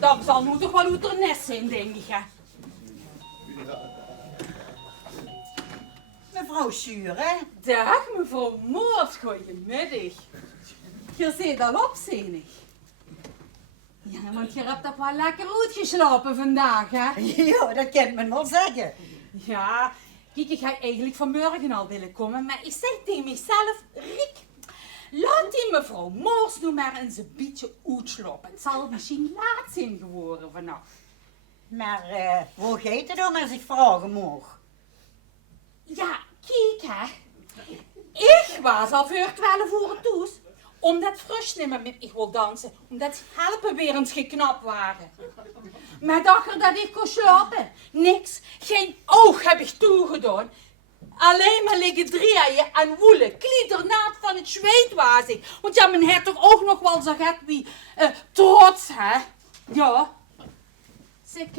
dat zal nu toch wel hoe het nest zijn, denk ik, hè? Mevrouw Sure. Dag, mevrouw Moors, goeiemiddag. Je zit al opzinnig. Ja, want je hebt toch wel lekker uitgeslapen vandaag, hè? Ja, dat kan men wel zeggen. Ja, kijk, ik ga eigenlijk vanmorgen al willen komen, maar ik zeg tegen mezelf, Riek, laat die mevrouw Moors nu maar eens een beetje uitslapen. Het zal misschien laat zijn geworden vannacht. Maar hoe gaat het dan als ik vragen mag? Ja, kijk, hè. Ik was al voor 12 uur thuis, omdat Frus niet meer met ik wil dansen, omdat ze helpen weer eens geknapt waren. Maar dacht er dat ik kon slapen? Niks, geen oog heb ik toegedaan. Alleen maar liggen draaien en woelen, kliedernaad van het zweet was ik. Want ja, men heeft toch ook nog wel zo gek wie trots, hè? Ja. Dus ik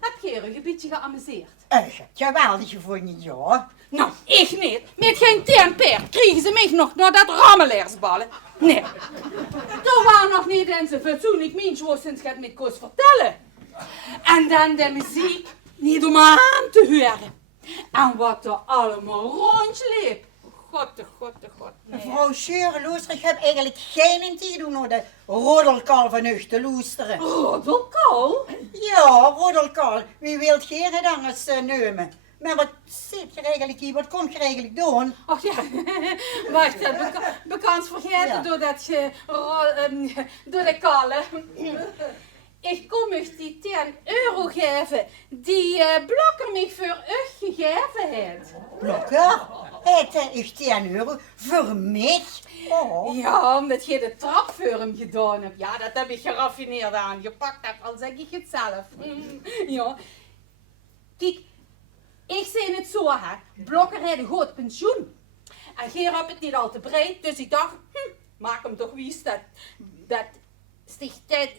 heb hier een beetje geamuseerd. Geweldig gevonden, ja. Nou, ik niet. Met geen teenpeer kregen ze mij nog naar dat rammelersballen. Nee. Dat was nog niet eens een fatsoenlijk mens wat sinds het met koos vertellen. En dan de muziek niet om aan te horen. En wat er allemaal rondliep. God. Nee. Mevrouw Sure, luister, ik heb eigenlijk geen tijd om naar de roddelkal van u te luisteren. Roddelkal? Ja, roddelkal. Wie wilt geen dan eens nemen? Maar wat zit je eigenlijk hier? Wat kom je eigenlijk doen? Och ja, wacht, bekend vergeten Ja. doordat je, door de kallen. Ik kom u die 10 euro geven die Blokker mij voor u gegeven heeft. Blokker? Het is 10 euro voor mij. Oh. Ja, omdat je de trap voor hem gedaan hebt. Ja, dat heb ik geraffineerd aangepakt, al zeg ik het zelf. Ja. Kijk, ik zei het zo, hè. Blokker heeft een goed pensioen. En Geer had het niet al te breed, dus ik dacht, maak hem toch wies dat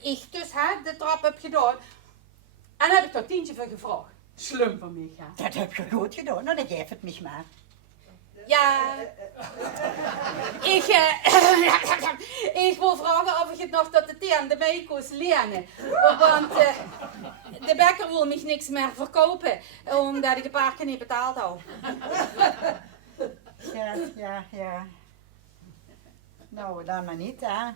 ik dus de trap heb gedaan. En heb ik daar 10 voor gevraagd. Slim van mij, hè. Dat heb je goed gedaan, nou dan geef het me maar. Ja, ik wil vragen of ik het nog tot de teen de meikoos lenen. Want de bekker wil mij niks meer verkopen, omdat ik een paar keer niet betaald hou. Ja. Nou, dan maar niet, hè.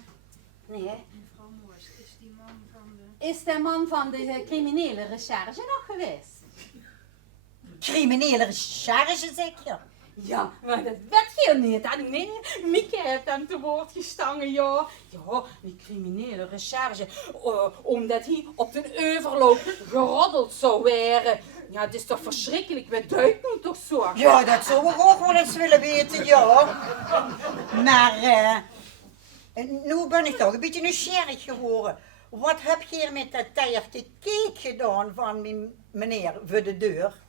Nee. Mevrouw Moors, is die man van de... Is de man van de criminele recherche nog geweest? Criminele recherche, zeg je. Ja, maar dat werd heel niet. En nee, Mieke heeft hem te woord gestangen, ja. Ja, die criminele recherche. Omdat hij op de overloop geroddeld zou worden. Ja, het is toch verschrikkelijk. We duiken nu toch zo. Ja, dat zou ik ook wel eens willen weten, ja. Maar, nu ben ik toch een beetje nieuwsgierig geworden. Wat heb je hier met dat tijdje cake gedaan van meneer voor de deur?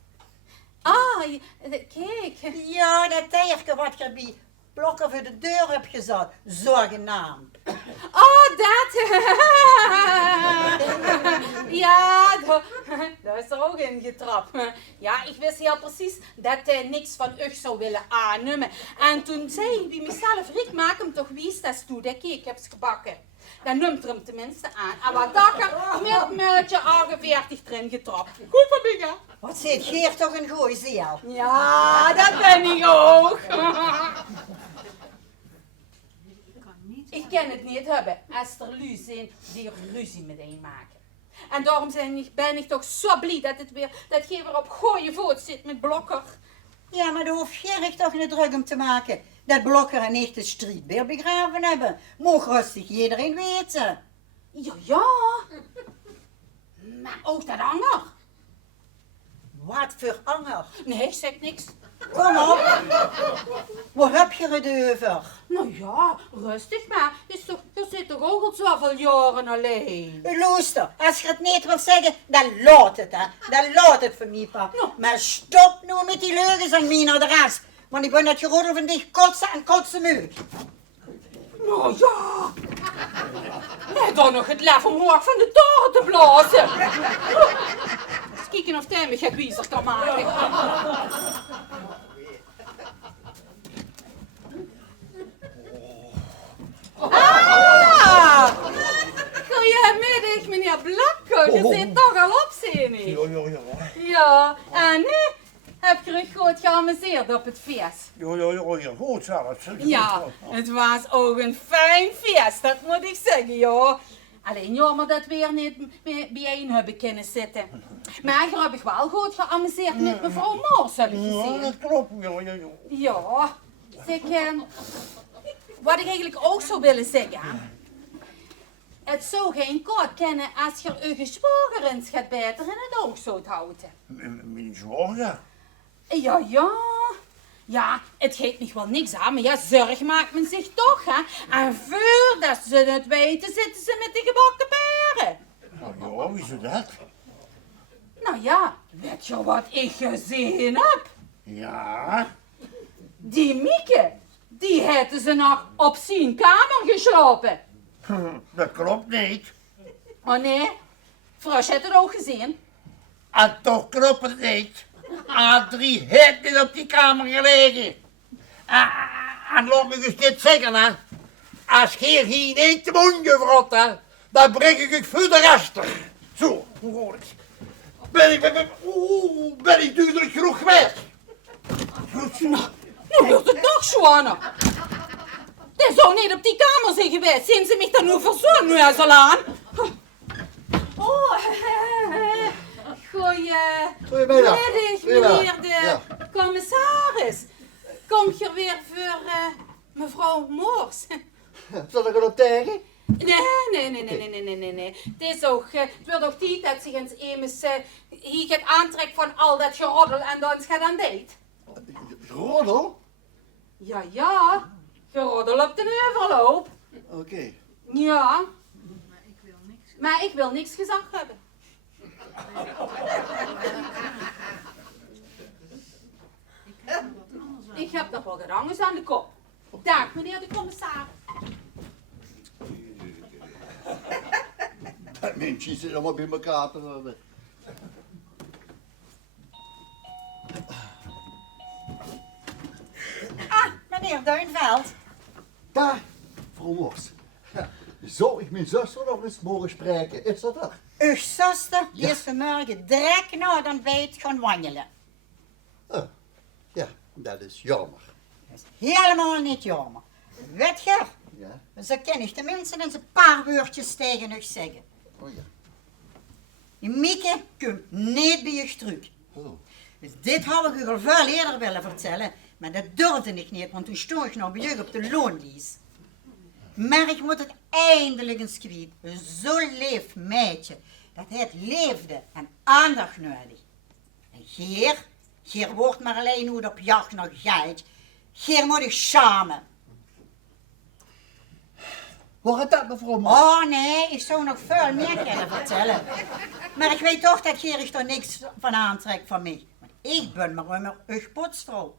Ah, kijk. Ja, dat tijdje wat je bij Blokker voor de deur hebt gezet, zogenaamd. Oh, dat. Ja, daar is er ook in getrapt. Ja, ik wist heel precies dat hij niks van u zou willen aannemen. En toen zei ik bij mezelf, Riek, maak hem toch wies dat toe, dat cake heb gebakken. Dan noemt er hem tenminste aan. En wat dakker met muiltje 48 erin getrapt. Goed van mij, hè? Wat zit Geert toch een goeie ziel? Ja, dat ben ik ook. Ik kan het niet hebben als er lui zijn die ruzie meteen maken. En daarom ben ik toch zo blij dat je weer op goede voet zit met Blokker. Ja, maar daar hoeft Geert toch niet druk om te maken. Dat Blokker een echte strijdbeer begraven hebben. Mocht rustig iedereen weten. Ja. Maar ook dat ander. Wat voor anger. Nee, ik zeg niks. Kom op. Waar heb je het over? Nou ja, rustig maar. Je zit toch ook al zoveel jaren alleen. Luister, als je het niet wilt zeggen, dan laat het, hè. Dan laat het voor mij, pa. Nou. Maar stop nu met die leugens aan mij naar de rest. Want ik ben het geroddel van dich kotsen en kotsen nu. Nou ja. Nee, dan nog het lef om hoog van de toren te blazen. Eens kijken of hij me gek wiezer kan maken. Ah! Goedemiddag, meneer meneer Blakko, je zit toch al op, Zeni? Ja. Ja, en heb je je goed geamuseerd op het feest? Ja, goed zelfs. Ja, het was ook een fijn feest, dat moet ik zeggen, ja. Alleen jammer dat we er niet bijeen hebben kunnen zitten. Maar ik heb ik wel goed geamuseerd met mevrouw Moors, heb ik Ja, gezien. dat klopt. Ja. Ja, zeg, wat ik eigenlijk ook zou willen zeggen. Het zou geen kwaad kennen als je je zwager eens gaat beter in het oog zou houden. Mijn zwager. Ja. Ja, het geeft nog wel niks aan, maar ja, zorg maakt men zich toch, hè. En voordat ze het weten, zitten ze met die gebakken peren. Nou ja, wieso dat? Nou ja, weet je wat ik gezien heb? Ja. Die Mieke, die hadden ze nog op zijn kamer geslapen. Dat klopt niet. Oh nee, Frosch had het ook gezien. En toch klopt het niet. Adrie heeft niet op die kamer gelegen. En laat me eens dit zeggen, hè. Als je hier niet de mond verrotten, dan breng ik het voor de rechter. Zo, hoe hoor ik? Ben ik duidelijk genoeg geweest? Nu wordt het nog zwaarder. Die zou niet op die kamer zijn geweest. Zien ze mij dan nu verzonnen nu al aan? Oh, Goedemiddag. meneer de Ja. commissaris. Kom je weer voor mevrouw Moors? Zal ik er op tegen? Nee. Het is ook, het wordt ook tijd dat zich eens eens hier gaat aantrekken van al dat geroddel en dan gaat aan date. Roddel? Ja, geroddel op de overloop. Oké. Ja, Maar ik wil niks. maar ik wil niks gezegd hebben. Ik heb nog wat anders aan. Ik heb nog wel gedangers aan de kop. Dag, meneer de commissaris. Dat mensen zitten allemaal bij elkaar te hebben. Ah, meneer Duinveld. Daar, mevrouw Mors. Zou ik mijn zuster nog eens mogen spreken? Is dat er? Uw zuster is vanmorgen direct na het ontbijt gaan wandelen. Ja, dat is jammer. Dat is helemaal niet jammer. Weet je, Ja? zo kan ik tenminste eens een paar woordjes tegen u zeggen. Oh ja. Die Mieke komt niet bij je terug. Oh. Dus dit had ik u al veel eerder willen vertellen, maar dat durfde ik niet, want toen stond ik nog bij u op de loondienst. Maar ik moet het eindelijk eens kwijt. Zo'n lief meisje, dat heeft liefde en aandacht nodig. En Geer wordt maar alleen hoe op jacht naar geld. Geer moet ik schamen. Wat gaat dat, mevrouw Mors? Oh nee, ik zou nog veel meer kunnen vertellen. Maar ik weet toch dat Gerig er niks van aantrekt van mij. Want ik ben maar een potsvrouw.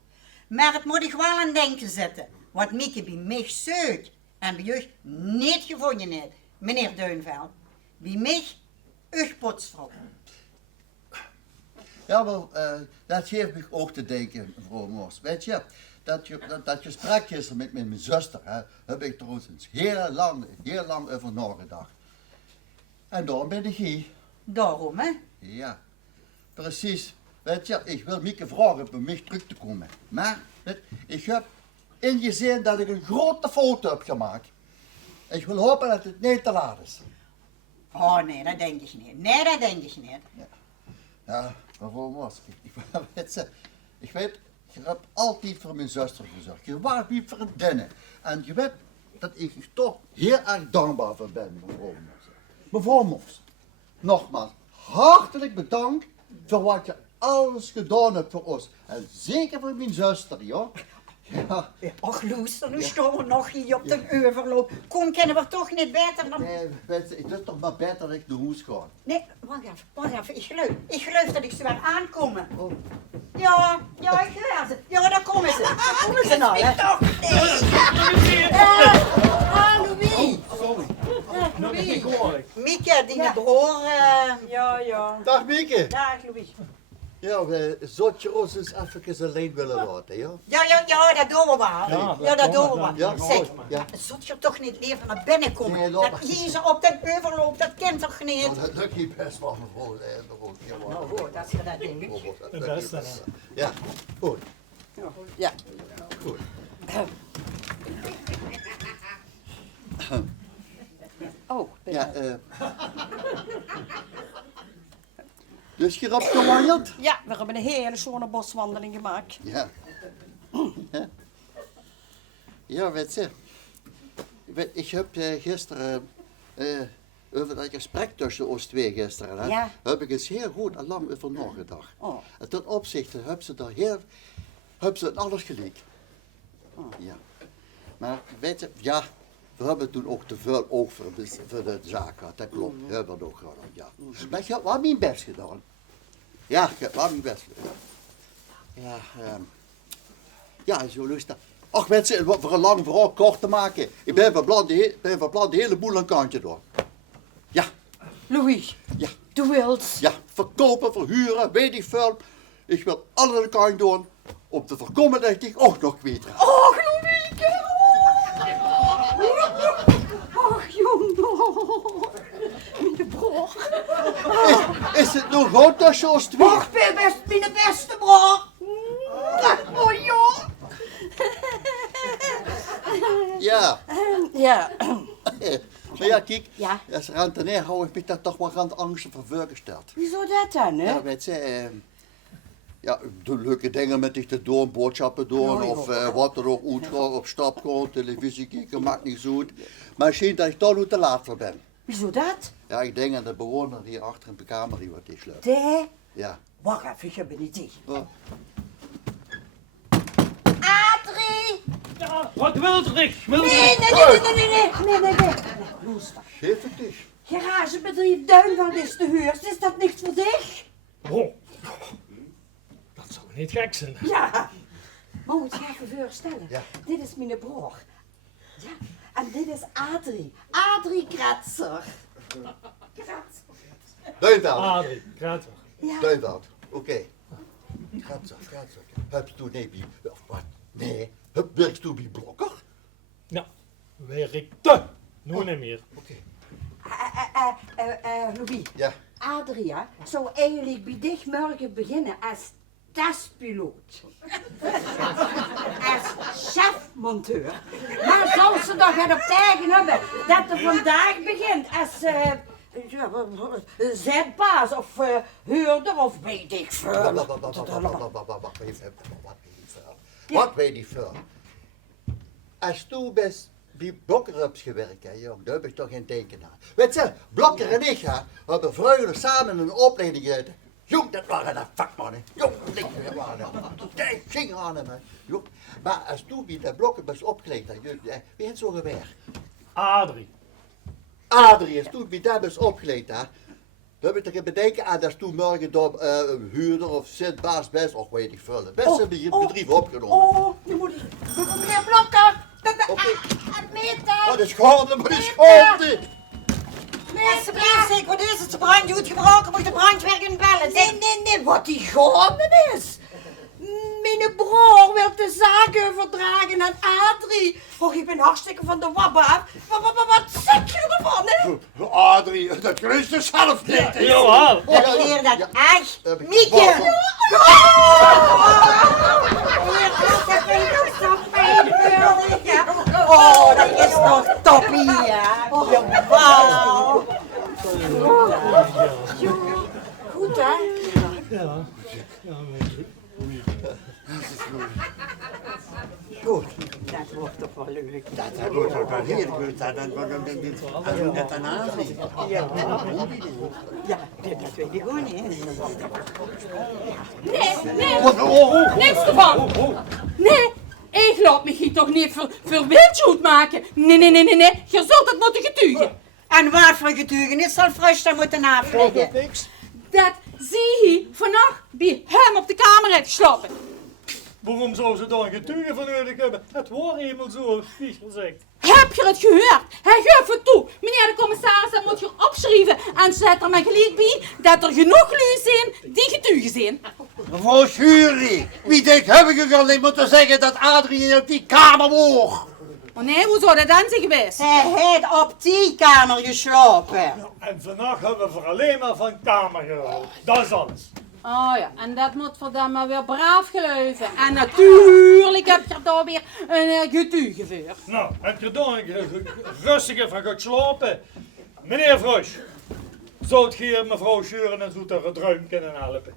Maar het moet ik wel aan denken zetten. Wat Mieke bij mij zoekt en bij u niet gevonden heeft, meneer Duinveld. Bij mij een potsvrouw. Ja, maar dat geeft me ook te denken, mevrouw Mors. Weet je, dat gesprek gisteren met mijn zuster, hè, heb ik trouwens heel lang over nagedacht. En daarom ben ik hier. Daarom, hè? Ja, precies. Weet je, ik wil Mieke vragen bij mij terug te komen. Maar ik heb ingezien dat ik een grote foto heb gemaakt. Ik wil hopen dat het niet te laat is. Oh nee, dat denk ik niet. Nee, dat denk ik niet. Ja, mevrouw Mors, ik weet, je hebt altijd voor mijn zuster gezorgd. Je was wie vriendinnen. En je weet dat ik je toch heel erg dankbaar voor ben, mevrouw Mors. Mevrouw Mors, nogmaals, hartelijk bedankt voor wat je alles gedaan hebt voor ons. En zeker voor mijn zuster, ja. Ja. Och Loester, nu staan we nog hier op de overloop. Kom, kennen we toch niet beter dan... Nee, weet je, het is toch maar beter dat ik naar huis ga. Nee, wacht even. Ik geloof dat ik ze wel aankomen. Oh. Ja, ik geloof ze. Ja, daar komen ze. Daar komen ze nou, hè. Louis. Sorry. Louis. Mieke, die broer. Ja. Dag Mieke. Dag, Louis. Ja, we zouden ons eens even alleen willen laten, ja? Ja, dat doen we wel. Ja, dat doen we wel. Ja, Zeg, ja. zult je toch niet liever naar binnen komen? Nee, laat dat maar. hier zo op den heuvel loopt, dat kent toch niet? Nou, dat lukt je best wel, mevrouw. Nou goed, als je dat denkt. Het beste, ja, goed. Ja. Goed. Oh, Ja, dus je hebt gewandeld? ja, we hebben een hele schone boswandeling gemaakt. Ja. Ja, weet je. Ik heb gisteren over dat gesprek tussen ons twee gisteren, hè, Ja. heb ik eens heel goed en lang over nagedacht. Oh. En ten opzichte hebben ze het alles gelijk. Ja. Maar weet je, ja, we hebben toen ook te veel oog voor de zaak gehad, dat klopt. We hebben het ook gedaan, ja. Maar ik heb wel mijn best gedaan. Ja, ik heb wel mijn best gedaan. Ja, ja, zo lustig. Ach mensen, voor een lang verhaal kort te maken. Ik ben van plan de hele boel een kantje door. Ja, Louis, ja, du wilt. ja. Verkopen, verhuren, weet ik veel. Ik wil alles een kant doen. Om te voorkomen dat ik ook nog weet. Och, Louis, och, jongen. Mijn broer. Is het nog goed tussen ons twee? Och, mijn beste broer. Oh, joh. Ja. Ja. Maar ja, kijk. Ja. Als er aan te neer hou ik me dat toch wel aan de angsten van voorgesteld. Wieso dat dan, hè? Ja, weet je, ja, de leuke dingen met dich te doen, boodschappen doen Ja, of ja. wat er ook uitgaan, op stap gaan, televisie kijken, maakt niet zo uit. Maar misschien dat ik toch nu te laat voor ben. Wieso dat? Ja, ik denk aan de bewoner hier achter in de kamer die wat is leuk. De. Ja. Wacht even, ik heb een idee. Oh. Adrie! Ja, wat wilt Rick? Nee. Luister. Geef het eens. Garagebedrijf Duinwald is te huur. Is dat niks voor dich? Oh, dat zou niet gek zijn. Ja. Maar moet je even voorstellen. Ja. Dit is mijn broer. Ja. En dit is Adrie. Adrie Kratzer. Duinveld. Adrie, Krater. Ja. Duinveld. Oké. Gaat zo. Heb je toen of wat? Nee. Werkt toen bij Blokker? Nou, werkte. Nu niet meer. Oké. Louis. Ja. Adria zou eigenlijk bij dich morgen beginnen als testpiloot. Als chefmonteur. Maar zal ze toch het op tegen hebben dat er vandaag begint als zetbaas of huurder of weet ik veel. Wat weet ik veel? Als toen best bij Blokker hebt gewerkt, hè, jong, daar heb ik toch geen teken aan. Weet je, Blokker en ik hebben vroeger samen een opleiding gedaan. Jong, dat waren een vakmannen. Jong, dat waren een ging aan hem. Jong. Maar als toen bij de Blokker was opgeleid, wie heeft zo gewerkt? Adrie. Adrie is toen bij dat was opgeleid, hè. We hebben te bedenken aan dat toen morgen door huurder of zitbaas best, of weet ik veel. Best hebben je bedrijf opgenomen. Oh, nu moet ik. Meneer Blokker! Oké. Meter! Wat is schande, wat is schande! Alsjeblieft, zeg, wat is het? De brand moet gebroken, moet de brandweer bellen. Nee, wat die gaande is. Mijn broer wil de zaak overdragen aan Adrie. Och, ik ben hartstikke van de wabba af. Wat zeg je ervan, hè? Adrie, dat kun je zelf niet. Jawel. Dat leer dat echt. heb ik Mietje! gewacht. Oh, dat is toch toppie, ja. Wauw. Goed, hè? Ja. Goed. Dat wordt toch wel leuk. Dat wordt ook wel heerlijk. Dat wordt net een Adrie. Ja, dat weet ik gewoon niet. Nee, niks ervan. Nee, ik laat me hier toch niet voor wildzoet maken. Nee, je zult het moeten getuigen. En wat voor getuigenis zal Frans dan moeten afleggen? Dat zie je vannacht bij hem op de kamer heeft geslapen. Waarom zou ze dan getuigen van nodig hebben? Het was eenmaal zo, wie gezegd. Heb je het gehoord? Hij geeft het toe. Meneer de commissaris, dat moet je opschrijven. En zet er maar gelijk bij dat er genoeg lui zijn die getuigen zijn. Mevrouw Schuurli, wie denkt, heb ik u alleen moeten zeggen dat Adrie op die kamer woog? Oh nee, hoe zou dat dan zijn geweest? Hij heeft op die kamer geslapen. En vannacht hebben we er alleen maar van kamer gehouden. Dat is alles. Oh ja, en dat moet voor dan maar weer braaf geluiden. En natuurlijk heb je er daar weer een getuige voor. Nou, heb je dan rustig even gaan slapen? Meneer Frosch, zou het hier mevrouw Scheuren en zoet er ruim kunnen helpen?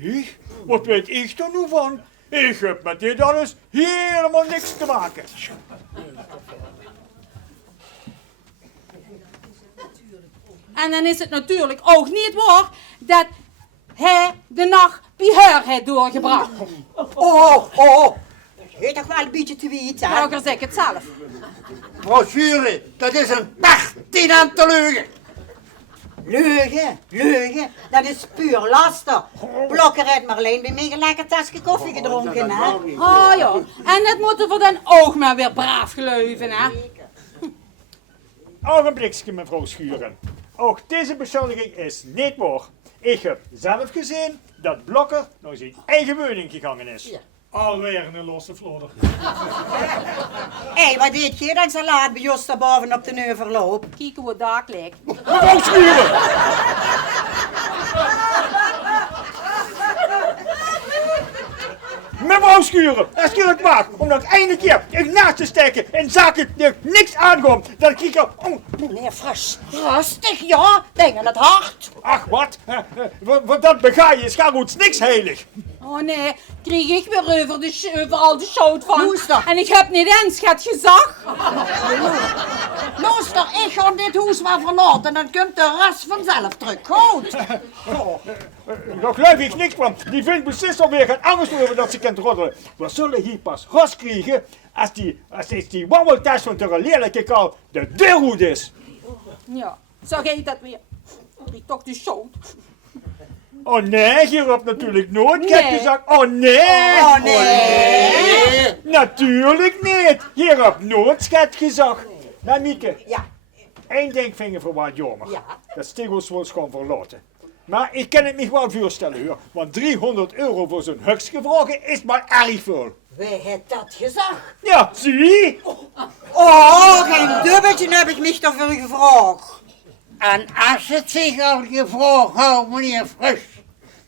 Ik? Wat weet ik er nu van? Ik heb met dit alles helemaal niks te maken. En dan is het natuurlijk ook niet waar dat hij de nacht bij haar heeft doorgebracht. Oh. Dat is toch wel een beetje te weten, hè? Nou, ik zeg het zelf. Mevrouw Schuurli, dat is een pertinente leugen. Leugen, dat is puur laster. Blokker heeft Marleen bij mij gelijk een tasje koffie gedronken, hè? Oh ja, en dat moeten we dan ook maar weer braaf geluiden, hè? Ogenblikje, mevrouw Schuren. Ook deze beschuldiging is niet waar. Ik heb zelf gezien dat Blokker naar zijn eigen woning gegaan is. Ja. Alweer een losse vlodder. Hé, wat deed je dan zo laat bij Jos daar boven op de neuverloop? Kijken hoe het daar lijkt. Mevrouw Schuren! Mevrouw Schuren, als je het maakt om nog eindelijk keer ik naast te steken in zaken die ik niks aankomt, dan kijk ik Meneer Frosch, rustig, ja, denk aan het hart. Ach, wat? Wat dat bega je is goed niks heilig. Oh nee, kreeg ik weer over al de schoot van. Loester. En ik heb niet eens het gezag. Luister, ik ga dit huis maar verlaten en dan komt de rest vanzelf terug. Goed. Daar geloof ik niks van. Die vindt beslist alweer gaan angst over dat ze kan roddelen. We zullen hier pas gas krijgen als die wandeltas van de lelijke kou de deurhoed is. Ja, zo heet dat weer. Ik toch de schoot. Oh nee, hierop natuurlijk nooit. Ik Nee. heb gezegd, oh nee. Oh nee. Natuurlijk niet. Hierop nooit schat gezegd. Nou Mieke, Ja, één ding vind ik voor wat jammer. Ja. Dat Stigels wil gewoon verlaten. Maar ik kan het me wel voorstellen hoor. Want 300 euro voor zo'n huks gevraagd is maar erg veel. wie heeft dat gezegd? Ja, zie. Oh, geen dubbeltje heb ik mich daarvoor gevraagd. En als het zich al gevraagd houdt, meneer Frosch,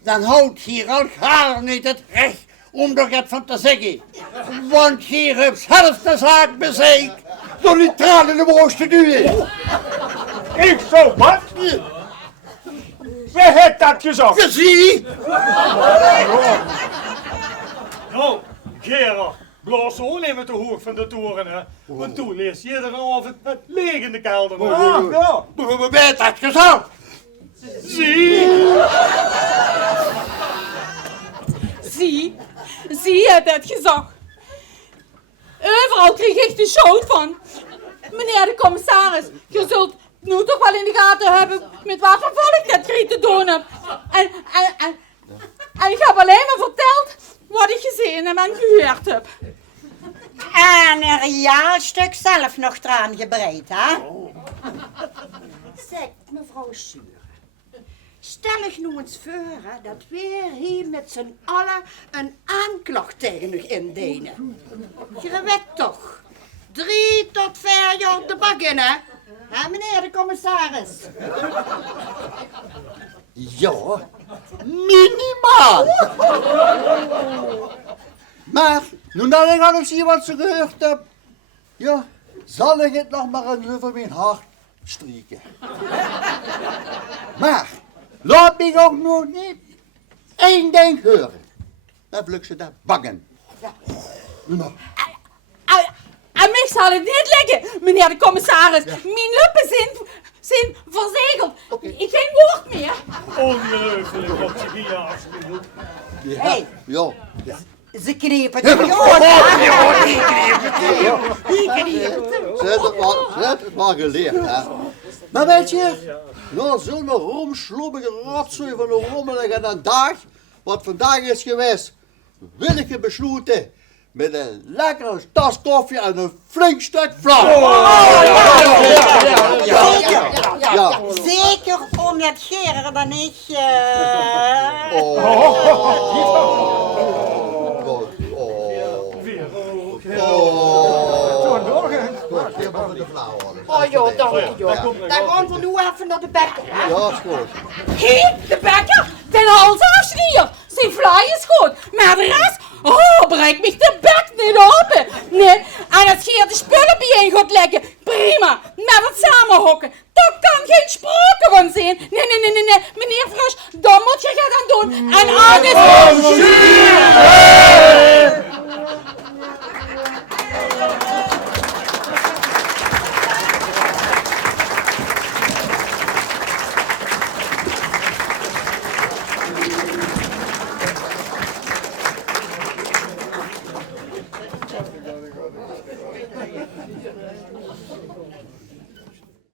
dan houdt hier al gaar niet het recht om er wat van te zeggen. Want hier hebt zelf de zaak bezig door die tranen in de borst te duwen. Ik zo wat? Wie heeft dat gezegd? Je ziet, Nou, Gerard, blaas zo even te hoog van de toren, hè. Want toen lees je iedere avond het leeg in de kelder. Ah, ja. we weten dat gezegd. Zie. Zie je dat gezag? Overal kreeg ik de schoot van. Meneer de commissaris, je zult nu toch wel in de gaten hebben met wat voor volk ik dat kreeg te doen heb. En ik heb alleen maar verteld wat ik gezien en gehoord heb. En een reaal stuk zelf nog eraan gebreid, hè? Zeg, mevrouw Schuren. Stel ik nu eens voor hè, dat we hier met z'n allen een aanklacht tegen u indienen. Je weet toch, 3 tot 5 jaar de bak in, hè? Hè, meneer de commissaris? Ja, minimaal. Maar, nu dat ik alles zie wat ze gehoord heb, ja, zal ik het nog maar eens over mijn hart strijken. Maar, laat me ook nog niet één ding horen. Dan vlug ze daar bangen. Nou, En mij zal het niet liggen, meneer de commissaris. Mijn lippen zijn verzegeld. Ik geen woord meer. Onmogelijk wat ze hier afspeelt. ja, Hey. ja. Ze knepen de jood, Ze heeft het wel geleerd, hè. Maar weet je, nou zo'n romslommige rotzooi van een rommelige dag, wat vandaag is geweest, wil ik je besluiten met een lekkere tas koffie en een flink stuk vlam. Zeker omdat Gerard en ik Goed, geef maar voor de flauw worden. Oh joh, dank je Ja, joh. Dan gaan we nu even naar de bekker, hè? Ja, is goed. Hé, de bekker, den halsafsnier. Zijn vlaai is goed, maar de rest, breek me de bek niet open. Nee, en als je de spullen bijeen gaat leggen, prima, met het samenhokken. Daar kan geen sprake van zijn. Nee, meneer Frosch, dat moet je gaan doen. En anders...